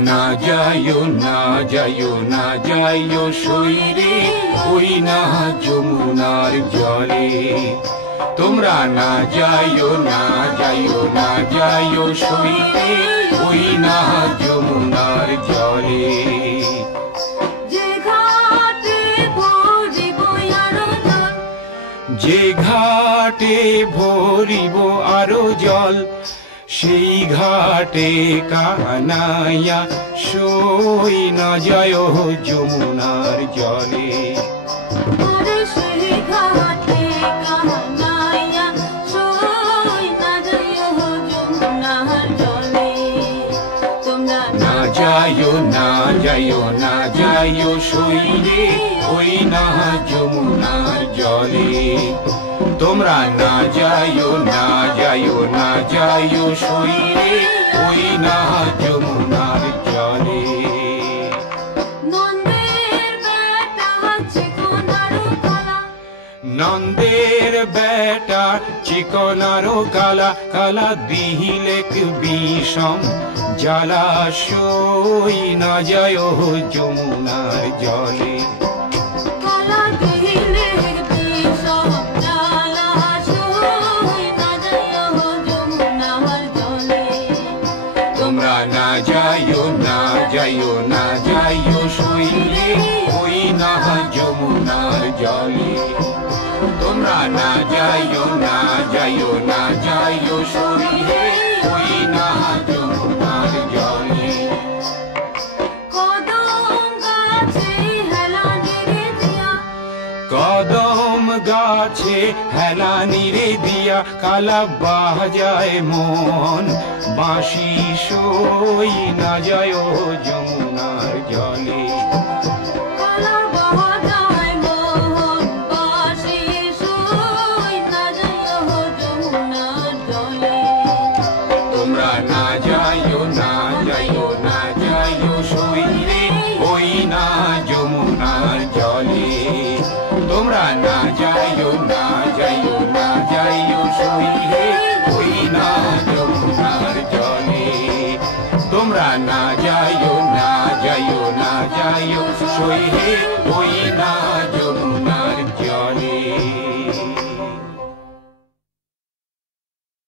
না যাইও না যাইও না যাইও সইরে ওই না যমুনার জলে তোমরা না যাইও না যাইও না যাইও সইরে ওই না যমুনার জলে যে ঘাটে ভরিব আরো জল সেই ঘাটে কানাইয়া সই না যায় যমুনার জলে না যাইও না যাইও না যাইও সইরে ওই না যমুনার জলে তোমরা না যাইও না যাইও না যাইও সইরে ওই না যমুনার জলে নন্দের বেটা চিকনারো কালা কালা দিহিলেক বিষম জ্বালা সই না যায় যমুনার জলে তোমরা না যাইও না যাইও না যাইও সইরে ওই না যমুনার জলে তোমরা না যাইও না যাইও না যাইও সইরে ওই না যমুনার জলে কদম গাছে হেলানি রে দিয়া কালা বাজায় মন বাঁশি সই না যায় যমুনার জলে তোমরা না যাইও না যাইও না যাইও সইরে ওই না যমুনার জলে তোমরা না যাইও না যাইও না যাইও সইরে ওই না যমুনার জলে তোমরা না যাইও না যাইও না যাইও সইরে ওই না